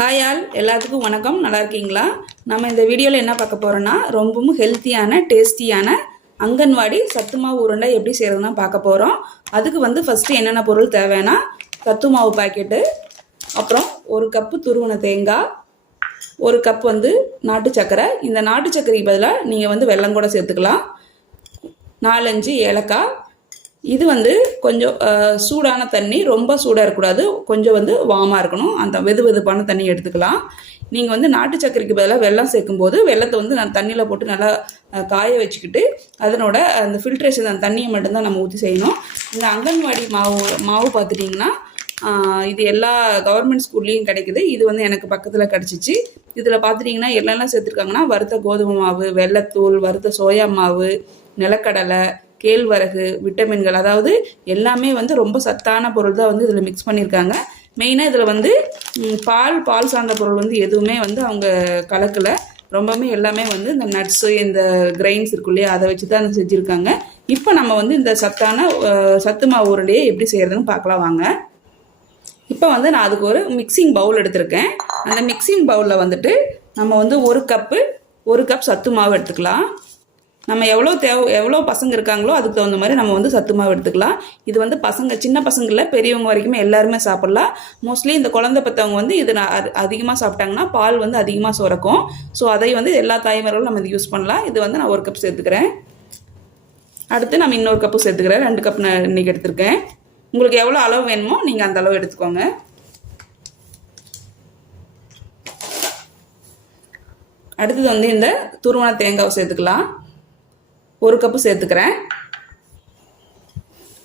Hi all எல்லாத்துக்கும் வணக்கம். நல்லா இருக்கீங்களா? நம்ம இந்த வீடியோவில் என்ன பார்க்க போகிறோன்னா ரொம்பவும் ஹெல்த்தியான டேஸ்டியான அங்கன்வாடி சத்து மாவு உருண்டை எப்படி செய்கிறதுனா பார்க்க போகிறோம் அதுக்கு வந்து ஃபஸ்ட்டு என்னென்ன பொருள் தேவைன்னா சத்து மாவு பாக்கெட்டு அப்புறம் ஒரு கப்பு துருவன தேங்காய் ஒரு கப் வந்து நாட்டு சர்க்கரை இந்த நாட்டு சர்க்கரைக்கு பதிலாக நீங்கள் வந்து வெள்ளம் கூட சேர்த்துக்கலாம். நாலஞ்சு ஏலக்காய் இது வந்து கொஞ்சம் சூடான தண்ணி ரொம்ப சூடாக இருக்கக்கூடாது. கொஞ்சம் வந்து வாமாக இருக்கணும். அந்த வெது வெதுப்பான தண்ணி எடுத்துக்கலாம். நீங்கள் வந்து நாட்டு சர்க்கரைக்கு பதிலாக வெள்ளம் சேர்க்கும்போது வெள்ளத்தை வந்து நான் தண்ணியில் போட்டு நல்லா காய வச்சுக்கிட்டு அதனோட அந்த ஃபில்ட்ரேஷன் அந்த தண்ணியை மட்டும்தான் நம்ம ஊற்றி செய்யணும். இந்த அங்கன்வாடி மாவு மாவு பார்த்துட்டிங்கன்னா இது எல்லா கவர்மெண்ட் ஸ்கூல்லேயும் கிடைக்குது. இது வந்து எனக்கு பக்கத்தில் கிடச்சிச்சு. இதில் பார்த்துட்டிங்கன்னா என்னெல்லாம் சேர்த்துருக்காங்கன்னா வறுத்த கோதுமை மாவு வெள்ளத்தூள் வறுத்த சோயா மாவு நிலக்கடலை கேழ்வரகு விட்டமின்கள் அதாவது எல்லாமே வந்து ரொம்ப சத்தான பொருள் தான் வந்து இதில் மிக்ஸ் பண்ணியிருக்காங்க மெயினாக இதில் வந்து பால் பால் சார்ந்த பொருள் வந்து எதுவுமே வந்து அவங்க கலக்கலை. ரொம்பவுமே எல்லாமே வந்து இந்த நட்ஸு இந்த கிரைன்ஸ் இருக்கு இல்லையா அதை வச்சு தான் செஞ்சுருக்காங்க. இப்போ நம்ம வந்து இந்த சத்தான சத்து மாவு உருண்டையை எப்படி செய்கிறதுன்னு பார்க்கலாம் வாங்க. இப்போ வந்து நான் அதுக்கு ஒரு மிக்சிங் பவுல் எடுத்திருக்கேன். அந்த மிக்சிங் பவுலில் வந்துட்டு நம்ம வந்து ஒரு கப்பு ஒரு கப் சத்து மாவு எடுத்துக்கலாம். நம்ம எவ்வளோ தேவை எவ்வளோ பசங்க இருக்காங்களோ அதுக்கு தகுந்த மாதிரி நம்ம வந்து சத்து மாவு எடுத்துக்கலாம். இது வந்து பசங்க சின்ன பசங்களில் பெரியவங்க வரைக்குமே எல்லாருமே சாப்பிட்லாம். மோஸ்ட்லி இந்த குழந்தை பெற்றவங்க வந்து இது அதிகமாக சாப்பிட்டாங்கன்னா பால் வந்து அதிகமாக சுரக்கும். ஸோ அதை வந்து எல்லா தாய்மார்களும் நம்ம இது யூஸ் பண்ணலாம். இது வந்து நான் ஒரு கப் சேர்த்துக்கிறேன். அடுத்து நம்ம இன்னொரு கப்பு சேர்த்துக்கிறேன். ரெண்டு கப் நான் இன்னைக்கு எடுத்திருக்கேன். உங்களுக்கு எவ்வளோ அளவு வேணுமோ நீங்கள் அந்த அளவு எடுத்துக்கோங்க. அடுத்தது வந்து இந்த துருவண தேங்காவை சேர்த்துக்கலாம். ஒரு கப்பு சேர்த்துக்கிறேன்.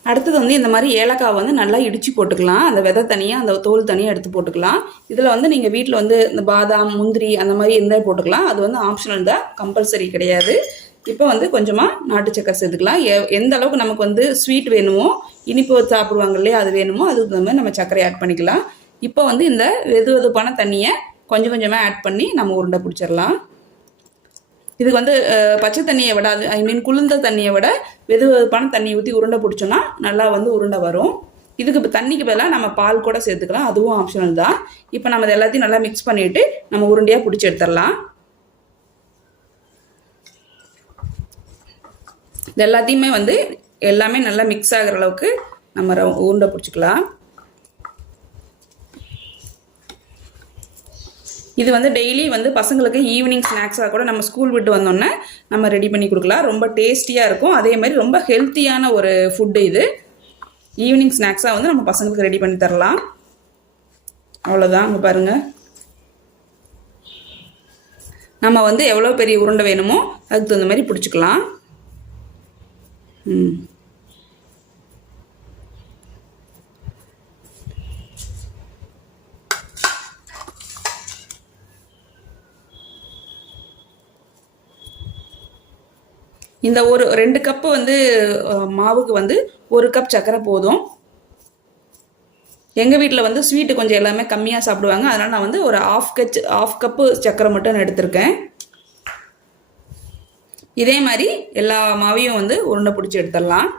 அடுத்தது வந்து இந்த மாதிரி ஏலக்காய் வந்து நல்லா இடித்து போட்டுக்கலாம். அந்த விதை தனியாக அந்த தோல் தனியாக எடுத்து போட்டுக்கலாம். இதில் வந்து நீங்கள் வீட்டில் வந்து இந்த பாதாம் முந்திரி அந்த மாதிரி இருந்தால் போட்டுக்கலாம். அது வந்து ஆப்ஷனல் தான் கம்பல்சரி கிடையாது. இப்போ வந்து கொஞ்சமாக நாட்டு சக்கரை சேர்த்துக்கலாம். எ- எந்த அளவுக்கு நமக்கு வந்து ஸ்வீட் வேணுமோ இனிப்பு சாப்பிடுவாங்க இல்லையா அது வேணுமோ அதுக்கு தகுந்த மாதிரி நம்ம சர்க்கரை ஆட் பண்ணிக்கலாம். இப்போ வந்து இந்த வெது வெதுப்பான தண்ணியை கொஞ்சம் கொஞ்சமாக ஆட் பண்ணி நம்ம உருண்டை பிடிச்சிடலாம். இதுக்கு வந்து பச்சை தண்ணியை விட அது ஐ மீன் குளிர்ந்த தண்ணியை விட வெது வெதுப்பான தண்ணி ஊற்றி உருண்டை பிடிச்சோன்னா நல்லா வந்து உருண்டை வரும். இதுக்கு இப்போ தண்ணிக்கு பதிலாக நம்ம பால் கூட சேர்த்துக்கலாம். அதுவும் ஆப்ஷனல் தான். இப்போ நம்ம இது எல்லாத்தையும் நல்லா மிக்ஸ் பண்ணிட்டு நம்ம உருண்டையாக பிடிச்சி எடுத்துடலாம். இது எல்லாத்தையுமே வந்து எல்லாமே நல்லா மிக்ஸ் ஆகிற அளவுக்கு நம்ம உருண்டை பிடிச்சிக்கலாம். இது வந்து டெய்லி வந்து பசங்களுக்கு ஈவினிங் ஸ்நாக்ஸாக கூட நம்ம ஸ்கூல் விட்டு வந்தோன்னே நம்ம ரெடி பண்ணி கொடுக்கலாம். ரொம்ப டேஸ்டியாக இருக்கும். அதே மாதிரி ரொம்ப ஹெல்த்தியான ஒரு ஃபுட்டு இது. ஈவினிங் ஸ்நாக்ஸாக வந்து நம்ம பசங்களுக்கு ரெடி பண்ணி தரலாம். அவ்வளோதான் அங்கே பாருங்கள் நம்ம வந்து எவ்வளோ பெரிய உருண்டை வேணுமோ அதுக்கு தகுந்த மாதிரி பிடிச்சிக்கலாம். ம். இந்த ஒரு ரெண்டு கப்பு வந்து மாவுக்கு வந்து ஒரு கப் சர்க்கரை போதும். எங்கள் வீட்டில் வந்து ஸ்வீட்டு கொஞ்சம் எல்லாமே கம்மியாக சாப்பிடுவாங்க. அதனால் நான் வந்து ஒரு ஆஃப் கச் ஆஃப் கப்பு சர்க்கரை மட்டும் நான் எடுத்திருக்கேன். இதே மாதிரி எல்லா மாவையும் வந்து உருண்டை பிடிச்சி எடுத்துடலாம்.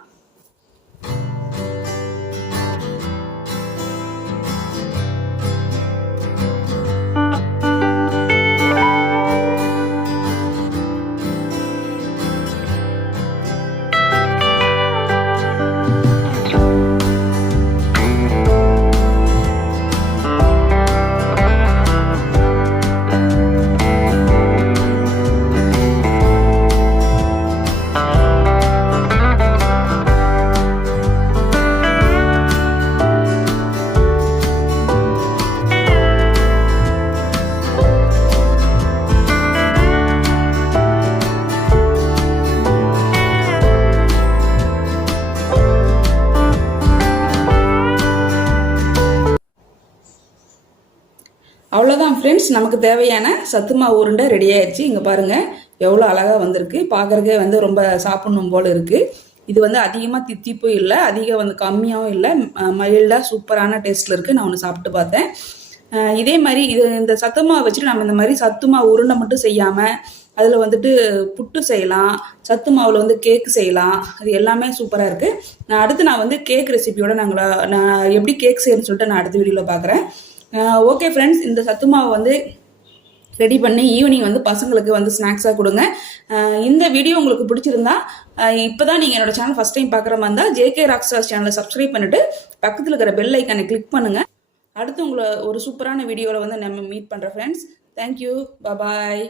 அவ்வளோதான் ஃப்ரெண்ட்ஸ் நமக்கு தேவையான சத்து மாவு உருண்டை ரெடி ஆயிடுச்சு இங்கே பாருங்கள் எவ்வளோ அழகாக வந்திருக்கு. பார்க்குறக்கே வந்து ரொம்ப சாப்பிட்ணும் போல் இருக்குது இது வந்து அதிகமாக தித்திப்பும் இல்லை அதிகம் வந்து கம்மியாகவும் இல்லை. மைல்டாக சூப்பரான டேஸ்ட்டில் இருக்குது நான் ஒன்று சாப்பிட்டு பார்த்தேன். இதே மாதிரி இது இந்த சத்து மாவு வச்சுட்டு நம்ம இந்த மாதிரி சத்துமா உருண்டை மட்டும் செய்யாமல் அதில் வந்துட்டு புட்டு செய்யலாம். சத்து மாவில் வந்து கேக் செய்யலாம். அது எல்லாமே சூப்பராக இருக்குது நான் அடுத்து நான் வந்து கேக் ரெசிபியோட நாங்கள் நான் எப்படி கேக் செய்யணும்னு சொல்லிட்டு நான் அடுத்த வீடியோவில் பார்க்குறேன் ஓகே ஃப்ரெண்ட்ஸ் இந்த சத்து மாவை வந்து ரெடி பண்ணி ஈவினிங் வந்து பசங்களுக்கு வந்து ஸ்நாக்ஸாக கொடுங்க. இந்த வீடியோ உங்களுக்கு பிடிச்சிருந்தா இப்போ தான் நீங்கள் என்னோட சேனல் ஃபஸ்ட் டைம் பார்க்குற மாதிரி இருந்தால் ஜேகே ராக்ஸ்டார்ஸ் சேனலை சப்ஸ்கிரைப் பண்ணிட்டு பக்கத்தில் இருக்கிற பெல் ஐக்கானை கிளிக் பண்ணுங்கள் அடுத்து உங்களை ஒரு சூப்பரான வீடியோவில் வந்து நம்ம மீட் பண்ணுறேன் ஃப்ரெண்ட்ஸ் தேங்க்யூ பாய்